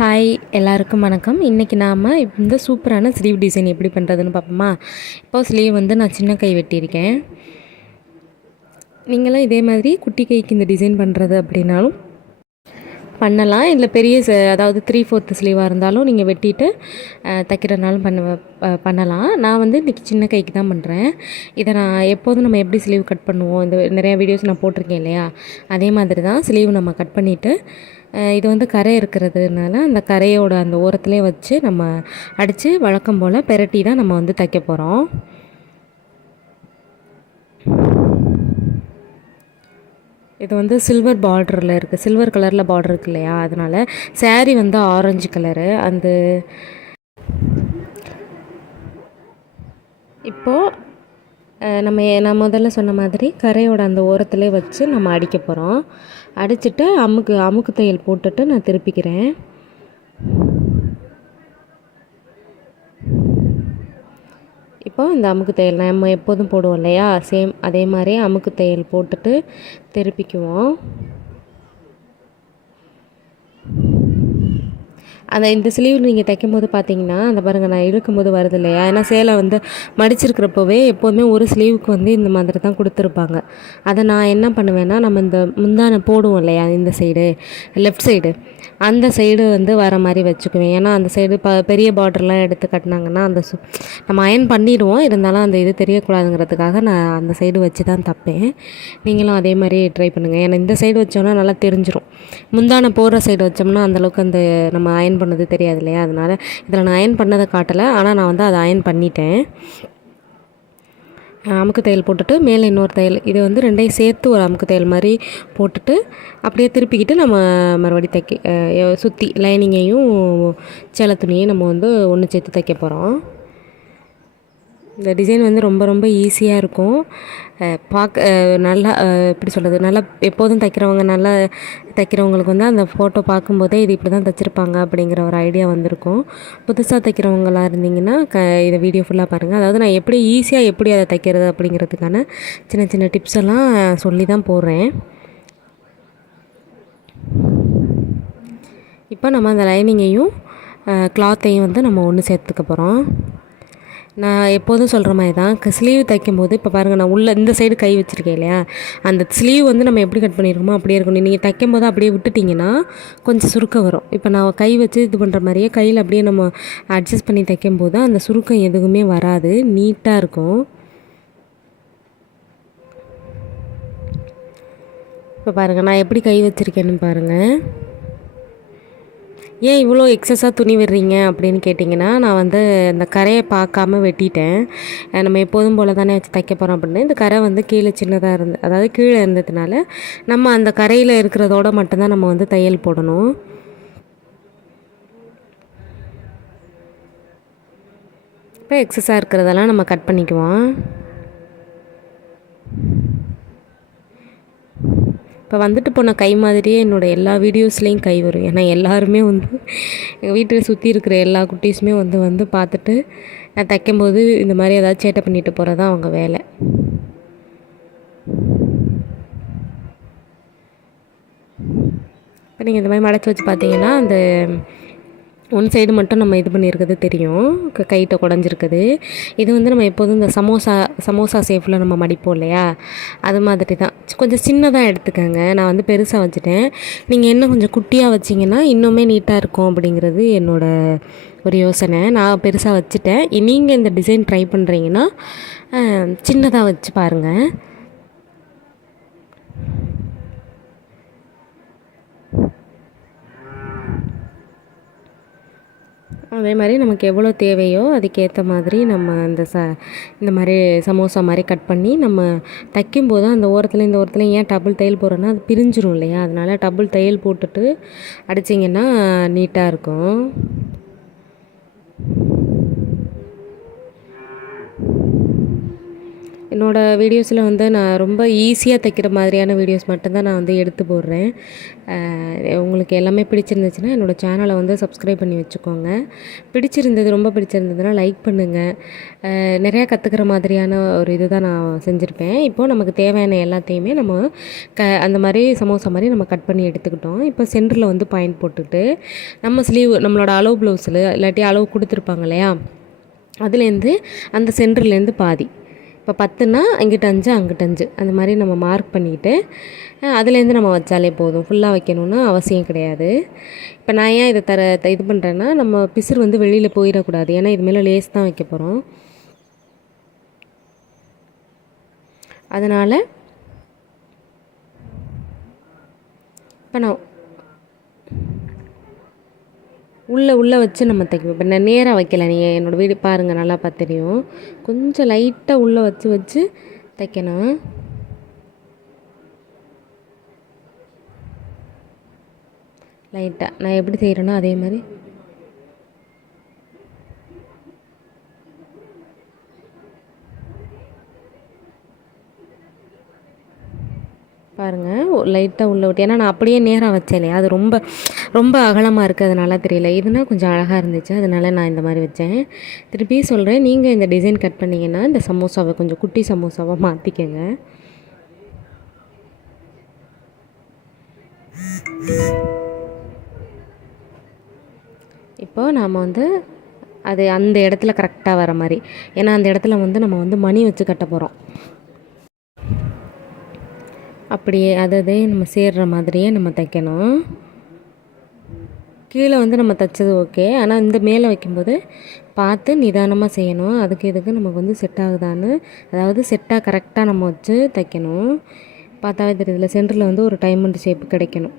Hi எல்லாருக்கும் வணக்கம். இன்றைக்கி நாம் இந்த சூப்பரான ஸ்லீவ் டிசைன் எப்படி பண்ணுறதுன்னு பார்ப்போமா. இப்போது ஸ்லீவ் வந்து நான் சின்ன கை வெட்டியிருக்கேன். நீங்களும் இதே மாதிரி குட்டி கைக்கு இந்த டிசைன் பண்ணுறது அப்படின்னாலும் பண்ணலாம். இல்லை பெரிய அதாவது 3/4 ஸ்லீவாக இருந்தாலும் நீங்கள் வெட்டிட்டு தைக்கிறனாலும் பண்ணலாம். நான் வந்து இன்றைக்கி சின்ன கைக்கு தான் பண்ணுறேன். இதை நான் எப்போதும் நம்ம எப்படி ஸ்லீவ் கட் பண்ணுவோம், இந்த நிறையா வீடியோஸ் நான் போட்டிருக்கேன் இல்லையா, அதே மாதிரி தான் ஸ்லீவ் நம்ம கட் பண்ணிவிட்டு இது வந்து கரை இருக்கிறதுனால அந்த கரையோட அந்த ஓரத்துலேயே வச்சு நம்ம அடித்து வழக்கம் போல் பெரட்டி தான் நம்ம வந்து தைக்க போகிறோம். இது வந்து சில்வர் பார்டரில் இருக்குது, சில்வர் கலரில் பார்டர் இருக்கு இல்லையா, அதனால் சேரீ வந்து ஆரஞ்சு கலரு. இப்போது நான் முதல்ல சொன்ன மாதிரி கரையோட அந்த ஓரத்துலேயே வச்சு நம்ம அடிக்க போகிறோம். அடிச்சுட்டு அமுக்கு தையல் போட்டுட்டு நான் திருப்பிக்கிறேன். இப்போது இந்த அமுக்கு தையல் நம்ம எப்போதும் போடுவோம் இல்லையா, சேம் அதே மாதிரி அமுக்கு தையல் போட்டுட்டு திருப்பிக்குவோம். இந்த ஸ்லீவ் நீங்கள் தைக்கும்போது பார்த்தீங்கன்னா அந்த பாருங்கள், நான் இழுக்கும்போது வருது இல்லையா, ஏன்னா சேலை வந்து மடிச்சிருக்கிறப்போவே எப்போதுமே ஒரு ஸ்லீவுக்கு வந்து இந்த மாதிரி தான் கொடுத்துருப்பாங்க. அதை நான் என்ன பண்ணுவேன்னா, நம்ம இந்த முந்தானை போடுவோம் இல்லையா, இந்த சைடு லெஃப்ட் சைடு அந்த சைடு வந்து வர மாதிரி வச்சுக்குவேன். ஏன்னா அந்த சைடு பெரிய பார்டர்லாம் எடுத்து கட்டினாங்கன்னா நம்ம அயன் பண்ணிடுவோம், இருந்தாலும் அந்த இது தெரியக்கூடாதுங்கிறதுக்காக நான் அந்த சைடு வச்சு தான் தைப்பேன். நீங்களும் அதே மாதிரி ட்ரை பண்ணுங்கள். ஏன்னா இந்த சைடு வச்சோன்னா நல்லா தெரிஞ்சிடும். முந்தானை போடுற சைடு வச்சோம்னா அந்தளவுக்கு நம்ம அயன் பண்ணது தெரியாது இல்லையா, அதனால் இதில் நான் அயன் பண்ணதை காட்டலை, ஆனால் நான் வந்து அதை அயன் பண்ணிட்டேன். அமுக்கு தையல் போட்டுட்டு மேலே இன்னொரு தையல், இது வந்து ரெண்டையும் சேர்த்து ஒரு அமுக்கு தையல் மாதிரி போட்டுட்டு அப்படியே திருப்பிக்கிட்டு நம்ம மறுபடி சுற்றி லைனிங்கையும் சேலை துணியையும் நம்ம வந்து ஒன்று சேர்த்து தைக்க போகிறோம். இந்த டிசைன் வந்து ரொம்ப ரொம்ப ஈஸியாக இருக்கும். பார்க்க நல்லா எப்படி சொல்கிறது, நல்லா எப்போதும் நல்லா தைக்கிறவங்களுக்கு வந்து அந்த ஃபோட்டோ பார்க்கும்போதே இது இப்படி தான் தைச்சிருப்பாங்க அப்படிங்கிற ஒரு ஐடியா வந்திருக்கும். புதுசாக தைக்கிறவங்களாக இருந்தீங்கன்னா இதை வீடியோ ஃபுல்லாக பாருங்கள். அதாவது நான் எப்படி ஈஸியாக எப்படி அதை தைக்கிறது அப்படிங்கிறதுக்கான சின்ன சின்ன டிப்ஸ் எல்லாம் சொல்லி தான் போடுறேன். இப்போ நம்ம அந்த லைனிங்கையும் கிளாத்தையும் வந்து நம்ம ஒன்று சேர்த்துக்க போகிறோம். நான் எப்போதும் சொல்கிற மாதிரி தான் ஸ்லீவ் தைக்கும்போது இப்போ பாருங்கள், நான் உள்ளே இந்த சைடு கை வச்சுருக்கேன் இல்லையா, அந்த ஸ்லீவ் வந்து நம்ம எப்படி கட் பண்ணியிருக்கோமோ அப்படியே இருக்கணும். நீங்கள் தைக்கும்போது அப்படியே விட்டுட்டிங்கன்னா கொஞ்சம் சுருக்கம் வரும். இப்போ நான் கை வச்சு இது பண்ணுற மாதிரியே கையில் அப்படியே நம்ம அட்ஜஸ்ட் பண்ணி தைக்கும்போது அந்த சுருக்கம் எதுவுமே வராது, நீட்டாக இருக்கும். இப்போ பாருங்கள், நான் எப்படி கை வச்சுருக்கேன்னு பாருங்கள். ஏன் இவ்வளோ எக்ஸஸாக துணி விடுறீங்க அப்படின்னு கேட்டிங்கன்னா, நான் வந்து இந்த கரையை பார்க்காம வெட்டிட்டேன். நம்ம எப்போதும் போல் தானே வச்சு தைக்க போகிறோம் அப்படின்னு. இந்த கரை வந்து கீழே சின்னதாக அதாவது கீழே இருந்ததுனால நம்ம அந்த கரையில் இருக்கிறதோட மட்டும்தான் நம்ம வந்து தையல் போடணும். இப்போ எக்ஸஸாக இருக்கிறதெல்லாம் நம்ம கட் பண்ணிக்குவோம். இப்போ வந்துட்டு போன கை மாதிரியே என்னோடய எல்லா வீடியோஸ்லேயும் கை வரும். ஏன்னா எல்லாருமே வந்து எங்கள் வீட்டில் சுற்றி இருக்கிற எல்லா குட்டீஸுமே வந்து பார்த்துட்டு நான் தைக்கும்போது இந்த மாதிரி ஏதாவது சேட்டை பண்ணிட்டு போகிறது தான் அவங்க வேலை. இப்போ நீங்கள் இந்த மாதிரி மடச்சி வச்சு பார்த்தீங்கன்னா அந்த ஒன் சைடு மட்டும் நம்ம இது பண்ணியிருக்கிறது தெரியும், கைட்ட குடஞ்சிருக்குது. இது வந்து நம்ம எப்போதும் இந்த சமோசா சேஃபில் நம்ம மடிப்போம் இல்லையா, அது மாதிரி தான். கொஞ்சம் சின்னதாக எடுத்துக்கோங்க. நான் வந்து பெருசாக வச்சுட்டேன். நீங்கள் இன்னும் கொஞ்சம் குட்டியாக வச்சிங்கன்னா இன்னுமே நீட்டாக இருக்கும் அப்படிங்கிறது என்னோடய ஒரு யோசனை. நான் பெருசாக வச்சுட்டேன். நீங்கள் இந்த டிசைன் ட்ரை பண்ணுறீங்கன்னா சின்னதாக வச்சு பாருங்கள். அதே மாதிரி நமக்கு எவ்வளோ தேவையோ அதுக்கேற்ற மாதிரி நம்ம இந்த மாதிரி சமோசா மாதிரி கட் பண்ணி நம்ம தைக்கும்போது அந்த ஓரத்தில் இந்த ஓரத்தில் ஏன் டபுள் தையல் போடுறோன்னா அது பிரிஞ்சிரும் இல்லையா, அதனால் டபுள் தையல் போட்டுட்டு அடிச்சிங்கன்னா நீட்டாக இருக்கும். என்னோடய வீடியோஸில் வந்து நான் ரொம்ப ஈஸியாக தைக்கிற மாதிரியான வீடியோஸ் மட்டும்தான் நான் வந்து எடுத்து போடுறேன். உங்களுக்கு எல்லாமே பிடிச்சிருந்துச்சுன்னா என்னோடய சேனலை வந்து சப்ஸ்கிரைப் பண்ணி வச்சுக்கோங்க. ரொம்ப பிடிச்சிருந்ததுன்னா லைக் பண்ணுங்கள். நிறையா கற்றுக்கிற மாதிரியான ஒரு இது தான் நான் செஞ்சுருப்பேன். இப்போது நமக்கு தேவையான எல்லாத்தையுமே நம்ம அந்த மாதிரி சமோசா மாதிரி நம்ம கட் பண்ணி எடுத்துக்கிட்டோம். இப்போ சென்டரில் வந்து பாயிண்ட் போட்டுட்டு நம்ம நம்மளோட அளவு ப்ளவுஸில் இல்லாட்டி அளவு கொடுத்துருப்பாங்க இல்லையா, அதுலேருந்து அந்த சென்டர்லேருந்து பாதி, இப்போ 10ன்னா இங்கிட்ட 5 அங்கிட்ட 5 அந்த மாதிரி நம்ம மார்க் பண்ணிக்கிட்டு அதுலேருந்து நம்ம வச்சாலே போதும். ஃபுல்லாக வைக்கணும்னு அவசியம் கிடையாது. இப்போ நான் ஏன் இதை இது பண்ணுறேன்னா, நம்ம பிசுறு வந்து வெளியில் போயிடக்கூடாது. ஏன்னா இது மேலே லேஸ் தான் வைக்க போகிறோம். அதனால் இப்போ நான் உள்ளே வச்சு நம்ம தைக்கணும். இப்போ நான் நேராக வைக்கல, நீங்கள் என்னோடய வீடு பாருங்கள், நல்லா பார்த்து தெரியும். கொஞ்சம் லைட்டாக உள்ளே வச்சு தைக்கணும். லைட்டாக நான் எப்படி செய்கிறேனோ அதே மாதிரி பாருங்கள். லைட்டாக உள்ளே விட்டு, ஏன்னா நான் அப்படியே நேராக வச்சேன் இல்லையா, அது ரொம்ப ரொம்ப அகலமாக இருக்குது, அதனால தெரியல. இதுனா கொஞ்சம் அழகாக இருந்துச்சு, அதனால நான் இந்த மாதிரி வச்சேன். திருப்பி சொல்கிறேன், நீங்கள் இந்த டிசைன் கட் பண்ணிங்கன்னா இந்த சமோசாவை கொஞ்சம் குட்டி சமோசாவாக மாற்றிக்கங்க. இப்போது நாம் வந்து அது அந்த இடத்துல கரெக்டாக வர மாதிரி, ஏன்னா அந்த இடத்துல வந்து நம்ம வந்து மணி வச்சு கட்ட போகிறோம். அப்படியே அதே நம்ம சேர்கிற மாதிரியே நம்ம தைக்கணும். கீழே வந்து நம்ம தைச்சது ஓகே, ஆனால் இந்த மேலே வைக்கும்போது பார்த்து நிதானமாக செய்யணும். இதுக்கு நமக்கு வந்து செட் ஆகுதான்னு, அதாவது செட்டாக கரெக்டாக நம்ம வச்சு தைக்கணும். பார்த்தாவே தெரியுதுல, சென்டரில் வந்து ஒரு டைமண்ட் ஷேப்பு கிடைக்கணும்.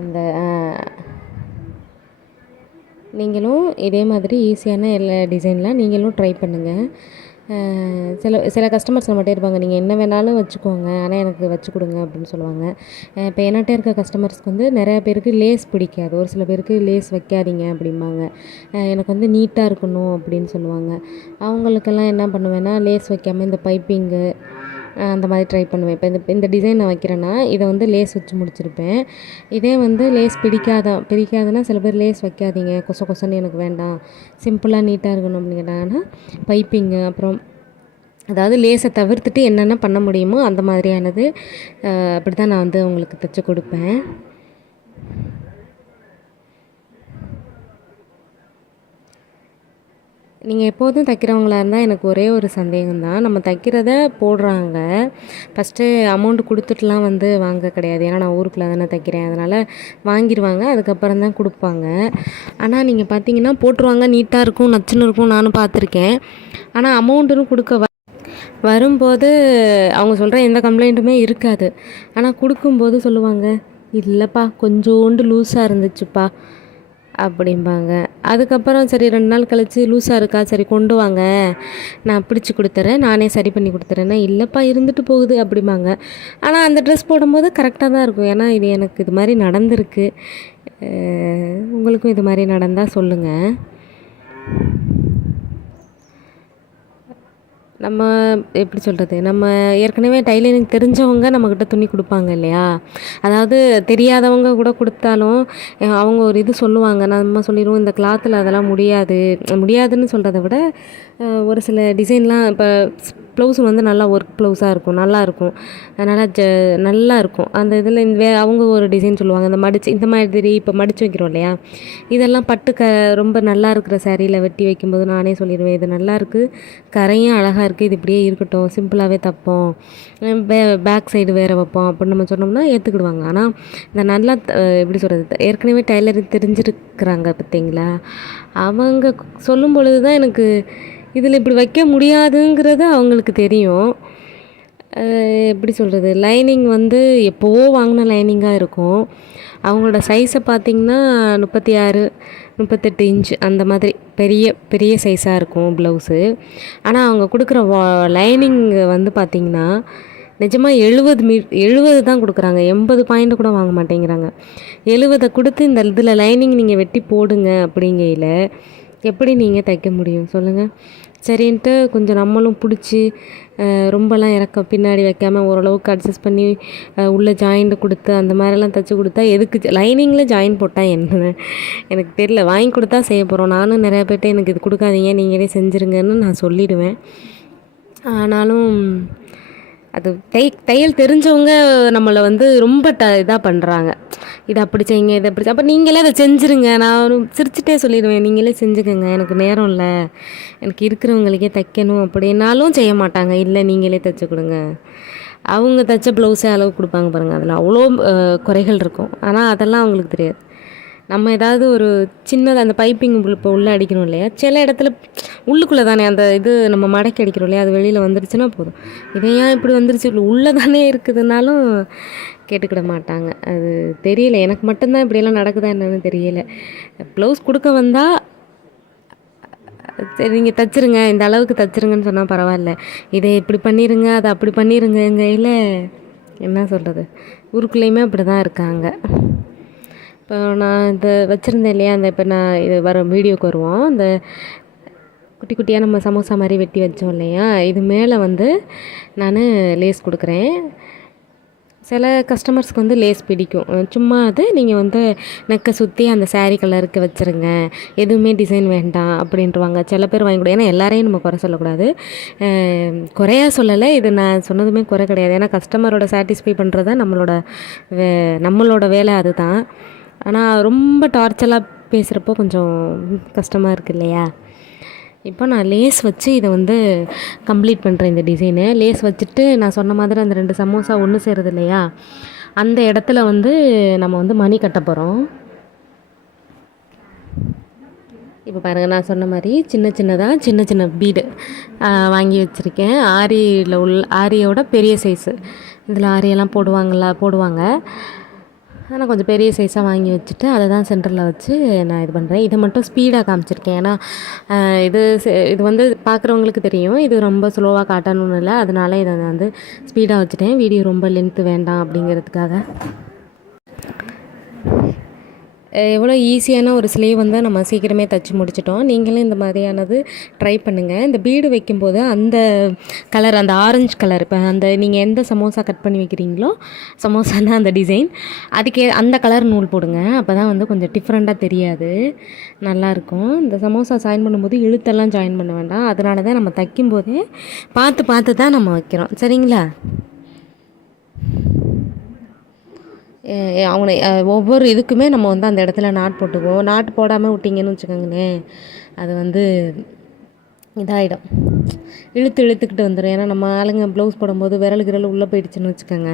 அந்த நீங்களும் இதே மாதிரி ஈஸியான எல்லா டிசைன்லாம் நீங்களும் ட்ரை பண்ணுங்கள். சில கஸ்டமர்ஸ் நம்மகிட்ட இருப்பாங்க, நீங்கள் என்ன வேணாலும் வச்சுக்கோங்க, ஆனால் எனக்கு வச்சு கொடுங்க அப்படின்னு சொல்லுவாங்க. இப்போ என்கிட்ட இருக்க கஸ்டமர்ஸ்க்கு வந்து நிறையா பேருக்கு லேஸ் பிடிக்காது, ஒரு சில பேருக்கு லேஸ் வைக்காதீங்க அப்படிம்பாங்க. எனக்கு வந்து நீட்டாக இருக்கணும் அப்படின்னு சொல்லுவாங்க. அவங்களுக்கெல்லாம் என்ன பண்ணுவேன்னா, லேஸ் வைக்காமல் இந்த பைப்பிங்கு அந்த மாதிரி ட்ரை பண்ணுவேன். இப்போ இந்த டிசைன் நான் வைக்கிறேன்னா இதை வந்து லேஸ் வச்சு முடிச்சிருப்பேன். இதே வந்து லேஸ் பிடிக்காதுன்னா சில பேர் லேஸ் வைக்காதீங்க, கொசன்னு எனக்கு வேண்டாம், சிம்பிளாக நீட்டாக இருக்கணும் அப்படின்னு கேட்டாங்கன்னா பைப்பிங்கு, அப்புறம் அதாவது லேஸை தவிர்த்துட்டு என்னென்ன பண்ண முடியுமோ அந்த மாதிரியானது அப்படி தான் நான் வந்து உங்களுக்கு தைச்சி கொடுப்பேன். நீங்கள் எப்போதும் தைக்கிறவங்களா இருந்தால் எனக்கு ஒரே ஒரு சந்தேகம் தான், நம்ம தைக்கிறத போடுறாங்க, ஃபஸ்ட்டு அமௌண்ட்டு கொடுத்துட்டுலாம் வந்து வாங்க கிடையாது. ஏன்னா நான் ஊருக்குள்ளே தானே தைக்கிறேன், அதனால் வாங்கிடுவாங்க, அதுக்கப்புறம் தான் கொடுப்பாங்க. ஆனால் நீங்கள் பார்த்தீங்கன்னா போட்டுருவாங்க, நீட்டாக இருக்கும், நச்சுன்னு இருக்கும், நானும் பார்த்துருக்கேன். ஆனால் அமௌண்ட்டுன்னு கொடுக்க வரும்போது அவங்க சொல்கிற எந்த கம்ப்ளைண்ட்டுமே இருக்காது. ஆனால் கொடுக்கும்போது சொல்லுவாங்க, இல்லைப்பா கொஞ்சோண்டு லூஸாக இருந்துச்சுப்பா அப்படிம்பாங்க. அதுக்கப்புறம் சரி 2 நாள் கழித்து லூஸாக இருக்கா, சரி கொண்டு வாங்க நான் பிடிச்சி கொடுத்துறேன், நானே சரி பண்ணி கொடுத்துறேன்னா, இல்லைப்பா இருந்துட்டு போகுது அப்படிம்பாங்க. ஆனால் அந்த ட்ரெஸ் போடும்போது கரெக்டாக தான் இருக்கும். ஏன்னா எனக்கு இது மாதிரி நடந்திருக்கு. உங்களுக்கும் இது மாதிரி நடந்தால் சொல்லுங்கள். நம்ம எப்படி சொல்கிறது, நம்ம ஏற்கனவே டைலரிங் தெரிஞ்சவங்க நம்மக்கிட்ட துணி கொடுப்பாங்க இல்லையா, அதாவது தெரியாதவங்க கூட கொடுத்தாலும் அவங்க ஒரு இது சொல்லுவாங்க, நம்ம சொல்லிடுவோம் இந்த கிளாத்தில் அதெல்லாம் முடியாதுன்னு சொல்கிறத விட ஒரு சில டிசைன்லாம் இப்போ ப்ளவுஸ் வந்து நல்லா ஒர்க் ப்ளவுஸாக இருக்கும், நல்லாயிருக்கும், நல்லா இருக்கும். அந்த இதில் அவங்க ஒரு டிசைன் சொல்லுவாங்க, இந்த மாதிரி இப்போ மடித்து வைக்கிறோம் இல்லையா, இதெல்லாம் பட்டு ரொம்ப நல்லா இருக்கிற சாரியில் வெட்டி வைக்கும்போது நானே சொல்லிடுவேன், இது நல்லாயிருக்கு, கரையும் அழகாக இருக்குது, இது இப்படியே இருக்கட்டும், சிம்பிளாகவே தைப்போம், பேக் சைடு வேறு வைப்போம் அப்படின்னு நம்ம சொன்னோம்னா ஏற்றுக்கிடுவாங்க. ஆனால் இந்த நல்லா எப்படி சொல்கிறது, ஏற்கனவே டைலரிங் தெரிஞ்சிருக்கிறாங்க பார்த்தீங்களா, அவங்க சொல்லும் பொழுது தான் எனக்கு இதில் இப்படி வைக்க முடியாதுங்கிறது அவங்களுக்கு தெரியும். எப்படி சொல்கிறது, லைனிங் வந்து எப்போவோ வாங்கின லைனிங்காக இருக்கும். அவங்களோட சைஸை பார்த்திங்கன்னா 36 38 இன்ச்சு அந்த மாதிரி பெரிய பெரிய சைஸாக இருக்கும் ப்ளவுஸு. ஆனால் அவங்க கொடுக்குற லைனிங் வந்து பார்த்திங்கன்னா நிஜமாக 70 தான் கொடுக்குறாங்க. 80 பாயிண்ட் கூட வாங்க மாட்டேங்கிறாங்க. 70 கொடுத்து இந்த இதில் லைனிங் நீங்கள் வெட்டி போடுங்க அப்படிங்கையில் எப்படி நீங்கள் தைக்க முடியும் சொல்லுங்கள்? சரின்ட்டு கொஞ்சம் நம்மளும் பிடிச்சி ரொம்பலாம் பின்னாடி வைக்காமல் ஓரளவுக்கு அட்ஜஸ்ட் பண்ணி உள்ளே ஜாயிண்ட் கொடுத்து அந்த மாதிரிலாம் தைச்சி கொடுத்தா எதுக்கு லைனிங்கில் ஜாயின் போட்டால் என்ன எனக்கு தெரியல. வாங்கி கொடுத்தா செய்ய போகிறோம். நானும் நிறையா பேர்ட்ட எனக்கு இது கொடுக்காதீங்க, நீங்களே செஞ்சுருங்கன்னு நான் சொல்லிவிடுவேன். ஆனாலும் அது தையல் தெரிஞ்சவங்க நம்மளை வந்து ரொம்ப இதாக பண்ணுறாங்க. இதை அப்படி செய்யுங்க, இதை அப்படி அப்போ நீங்களே அதை செஞ்சுருங்க. நான் சிரிச்சுட்டே சொல்லிடுவேன், நீங்களே செஞ்சுக்கோங்க, எனக்கு நேரம் இல்லை, எனக்கு இருக்கிறவங்களுக்கே தைக்கணும் அப்படின்னாலும் செய்ய மாட்டாங்க. இல்லை நீங்களே தைச்சி கொடுங்க. அவங்க தைச்ச ப்ளவுஸே அளவு கொடுப்பாங்க பாருங்கள், அதில் அவ்வளோ குறைகள் இருக்கும். ஆனால் அதெல்லாம் அவங்களுக்கு தெரியாது. நம்ம ஏதாவது ஒரு சின்னதாக அந்த பைப்பிங் இப்போ உள்ளே அடிக்கணும் இல்லையா, சில இடத்துல உள்ளுக்குள்ளே தானே அந்த இது நம்ம மடக்கி அடிக்கிறோம் இல்லையா, அது வெளியில் வந்துருச்சுன்னா போதும். இதையா இப்படி வந்துருச்சு உள்ளே தானே இருக்குதுன்னாலும் கேட்டுக்கிட மாட்டாங்க. அது தெரியல, எனக்கு மட்டும்தான் இப்படியெல்லாம் நடக்குதா என்னன்னு தெரியல. ப்ளவுஸ் கொடுக்க வந்தால் சரி நீங்கள் தைச்சிருங்க, இந்த அளவுக்கு தைச்சிருங்கன்னு சொன்னால் பரவாயில்ல, இதை இப்படி பண்ணிடுங்க, அதை அப்படி பண்ணிடுங்க. எங்கள் கையில் என்ன சொல்கிறது, ஊருக்குள்ளேயுமே அப்படி தான் இருக்காங்க. இப்போ நான் இந்த வச்சுருந்தேன் இல்லையா, அந்த இப்போ நான் இது வீடியோக்கு வருவோம், இந்த குட்டி குட்டியாக நம்ம சமோசா மாதிரி வெட்டி வச்சோம் இல்லையா, இது மேலே வந்து நான் லேஸ் கொடுக்குறேன். சில கஸ்டமர்ஸ்க்கு வந்து லேஸ் பிடிக்கும். சும்மா அது நீங்கள் வந்து நெக்கை சுற்றி அந்த சாரீ கலருக்கு வச்சுருங்க, எதுவுமே டிசைன் வேண்டாம் அப்படின்ட்டுருவாங்க. சில பேர் வாங்கி கொடுங்க. ஏன்னா எல்லாரையும் நம்ம குறை சொல்லக்கூடாது, குறையா சொல்லலை, இது நான் சொன்னதுமே குறை கிடையாது. ஏன்னா கஸ்டமரோட சாட்டிஸ்ஃபை பண்ணுறது தான் நம்மளோட வேலை அதுதான். ஆனால் ரொம்ப டார்ச்சலாக பேசுகிறப்போ கொஞ்சம் கஷ்டமாக இருக்குது இல்லையா. இப்போ நான் லேஸ் வச்சு இதை வந்து கம்ப்ளீட் பண்ணுறேன். இந்த டிசைனு லேஸ் வச்சுட்டு நான் சொன்ன மாதிரி அந்த 2 சமோசா ஒன்று சேருது இல்லையா, அந்த இடத்துல வந்து நம்ம வந்து மணி கட்ட போகிறோம். இப்போ பாருங்கள், நான் சொன்ன மாதிரி சின்ன சின்ன பீடு வாங்கி வச்சுருக்கேன். ஆரியோட பெரிய சைஸு. இதில் ஆரியெல்லாம் போடுவாங்க. ஆனால் கொஞ்சம் பெரிய சைஸாக வாங்கி வச்சுட்டு அதை தான் சென்டரில் வச்சு நான் இது பண்ணுறேன். இதை மட்டும் ஸ்பீடாக காமிச்சிருக்கேன். ஏன்னா இது வந்து பார்க்குறவங்களுக்கு தெரியும், இது ரொம்ப ஸ்லோவாக காட்டணும்னு இல்லை, அதனால இதை நான் வந்து ஸ்பீடாக வச்சுட்டேன். வீடியோ ரொம்ப லென்த்து வேண்டாம் அப்படிங்கிறதுக்காக. எவ்வளோ ஈஸியான ஒரு ஸ்லீவ் வந்து நம்ம சீக்கிரமே தைச்சி முடிச்சிட்டோம். நீங்களும் இந்த மாதிரியானது ட்ரை பண்ணுங்கள். இந்த பீடு வைக்கும்போது அந்த கலர், அந்த ஆரஞ்சு கலர், இப்போ அந்த நீங்கள் எந்த சமோசா கட் பண்ணி வைக்கிறீங்களோ, சமோசானா அந்த டிசைன், அதுக்கே அந்த கலர் நூல் போடுங்க. அப்போ தான் வந்து கொஞ்சம் டிஃப்ரெண்ட்டாக தெரியாது, நல்லாயிருக்கும். இந்த சமோசா ஜாயின் பண்ணும்போது இழுத்தெல்லாம் ஜாயின் பண்ண வேண்டாம். அதனால தான் நம்ம தைக்கும்போதே பார்த்து தான் நம்ம வைக்கிறோம், சரிங்களா. அவனை ஒவ்வொரு இதுக்குமே நம்ம வந்து அந்த இடத்துல நாட் போட்டுக்குவோம். நாட் போடாமல் விட்டிங்கன்னு வச்சுக்கோங்களேன், அது வந்து இதாகிடும், இழுத்துக்கிட்டு வந்துடும். ஏன்னா நம்ம ஆளுங்க ப்ளவுஸ் போடும்போது விரல் உள்ளே போயிடுச்சுன்னு வச்சுக்கோங்க,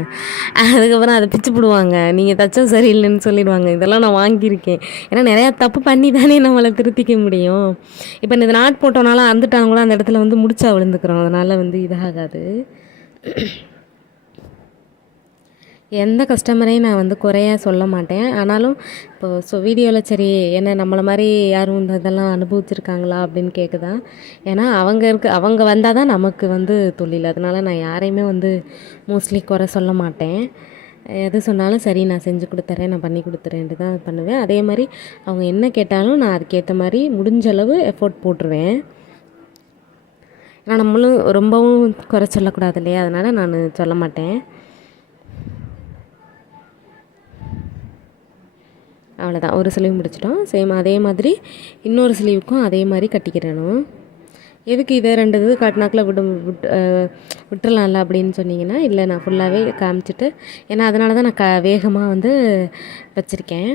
அதுக்கப்புறம் அதை பிச்சு போடுவாங்க, நீங்கள் தைச்சா சரியில்லைன்னு சொல்லிடுவாங்க. இதெல்லாம் நான் வாங்கியிருக்கேன். ஏன்னா நிறையா தப்பு பண்ணி தானே நம்மளை திருத்திக்க முடியும். இப்போ இந்த நாட் போட்டோனால அந்துட்டாங்க கூட அந்த இடத்துல வந்து முடிச்சா விழுந்துக்கிறோம். அதனால் வந்து இதாகாது. எந்த கஸ்டமரையும் நான் வந்து குறையாக சொல்ல மாட்டேன். ஆனாலும் இப்போ வீடியோவில் சரி என்ன நம்மளை மாதிரி யாரும் இந்த இதெல்லாம் அனுபவிச்சிருக்காங்களா அப்படின்னு கேட்குதா. ஏன்னா அவங்க வந்தால் தான் நமக்கு வந்து தொழில். அதனால் நான் யாரையுமே வந்து மோஸ்ட்லி குறை சொல்ல மாட்டேன். எது சொன்னாலும் சரி நான் செஞ்சு கொடுத்துறேன், நான் பண்ணி கொடுத்துறேன்ட்டு தான் பண்ணுவேன். அதே மாதிரி அவங்க என்ன கேட்டாலும் நான் அதுக்கேற்ற மாதிரி முடிஞ்சளவு எஃபோர்ட் போட்டுருவேன். ஏன்னா நம்மளும் ரொம்பவும் குறை சொல்லக்கூடாது இல்லையா, அதனால் நான் சொல்ல மாட்டேன். அவ்வளோதான், ஒரு ஸ்லீவ் முடிச்சிட்டோம். சேம் அதே மாதிரி இன்னொரு ஸ்லீவுக்கும் அதே மாதிரி கட்டிக்கிறணும். எதுக்கு இதை 2 இது காட்டினாக்கில் விட்டுறலாம்ல அப்படின்னு சொன்னிங்கன்னா, இல்லை நான் ஃபுல்லாகவே காமிச்சிட்டு, ஏன்னா அதனால தான் நான் வேகமாக வந்து வச்சுருக்கேன்.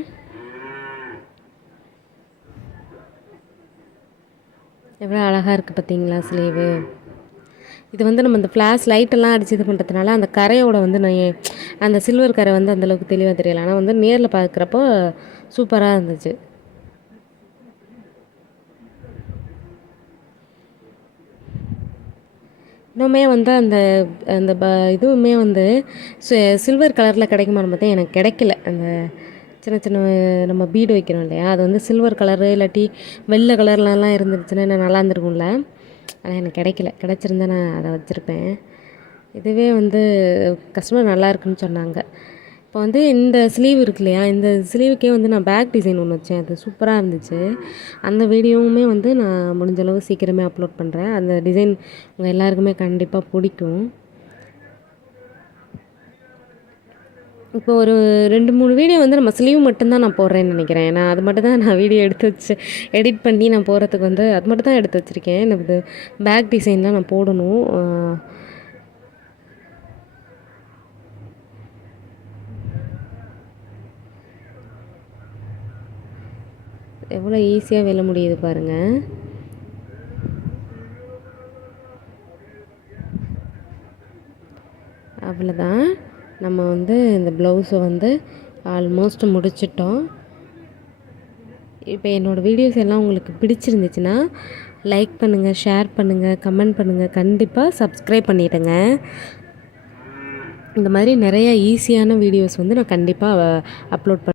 எவ்வளோ அழகாக இருக்குது பார்த்தீங்களா ஸ்லீவு. இது வந்து நம்ம இந்த ஃப்ளாஷ் லைட்டெல்லாம் அடிச்சு இது பண்ணுறதுனால அந்த கரையோட வந்து அந்த சில்வர் கரை வந்து அந்தளவுக்கு தெளிவாக தெரியலை. ஆனால் வந்து நேரில் பார்க்குறப்போ சூப்பராக இருந்துச்சு. இன்னுமே வந்து அந்த அந்த இதுவுமே வந்து சில்வர் கலரில் கிடைக்குமான்னு பார்த்தா எனக்கு கிடைக்கல. அந்த சின்ன நம்ம பீடு வைக்கிறோம் இல்லையா, அது வந்து சில்வர் கலரு இல்லாட்டி வெள்ளை கலர்லலாம் இருந்துருச்சுன்னா நல்லா இருந்திருக்கும்ல. ஆனால் எனக்கு கிடைக்கல. கிடச்சிருந்தா நான் அதை வச்சுருப்பேன். இதுவே வந்து கஸ்டமர் நல்லா இருக்குன்னு சொன்னாங்க. இப்போ வந்து இந்த ஸ்லீவ் இருக்கு இல்லையா, இந்த ஸ்லீவுக்கே வந்து நான் பேக் டிசைன் ஒன்று வச்சேன். அது சூப்பராக இருந்துச்சு. அந்த வீடியோவுமே வந்து நான் முடிஞ்ச அளவு சீக்கிரமே அப்லோட் பண்ணுறேன். அந்த டிசைன் உங்கள் எல்லாருக்குமே கண்டிப்பாக பிடிக்கும். இப்போ ஒரு 2, 3 வீடியோ வந்து நம்ம ஸ்லீவ் மட்டும்தான் நான் போடுறேன்னு நினைக்கிறேன். ஏன்னா அது மட்டும் தான் நான் வீடியோ எடுத்து வச்சு எடிட் பண்ணி நான் போடுறதுக்கு வந்து அது மட்டும் தான் எடுத்து வச்சுருக்கேன். எனக்கு பேக் டிசைன்லாம் நான் போடணும். எவ்வளோ ஈஸியாக வெல்ல முடியுது பாருங்கள். அவ்வளோதான். நம்ம வந்து இந்த ப்ளவுஸை வந்து ஆல்மோஸ்ட் முடிச்சிட்டோம். இப்போ என்னோடய வீடியோஸ் எல்லாம் உங்களுக்கு பிடிச்சிருந்துச்சுன்னா லைக் பண்ணுங்கள், ஷேர் பண்ணுங்கள், கமெண்ட் பண்ணுங்கள், கண்டிப்பாக சப்ஸ்கிரைப் பண்ணிவிடுங்க. இந்த மாதிரி நிறையா ஈஸியான வீடியோஸ் வந்து நான் கண்டிப்பாக அப்லோட்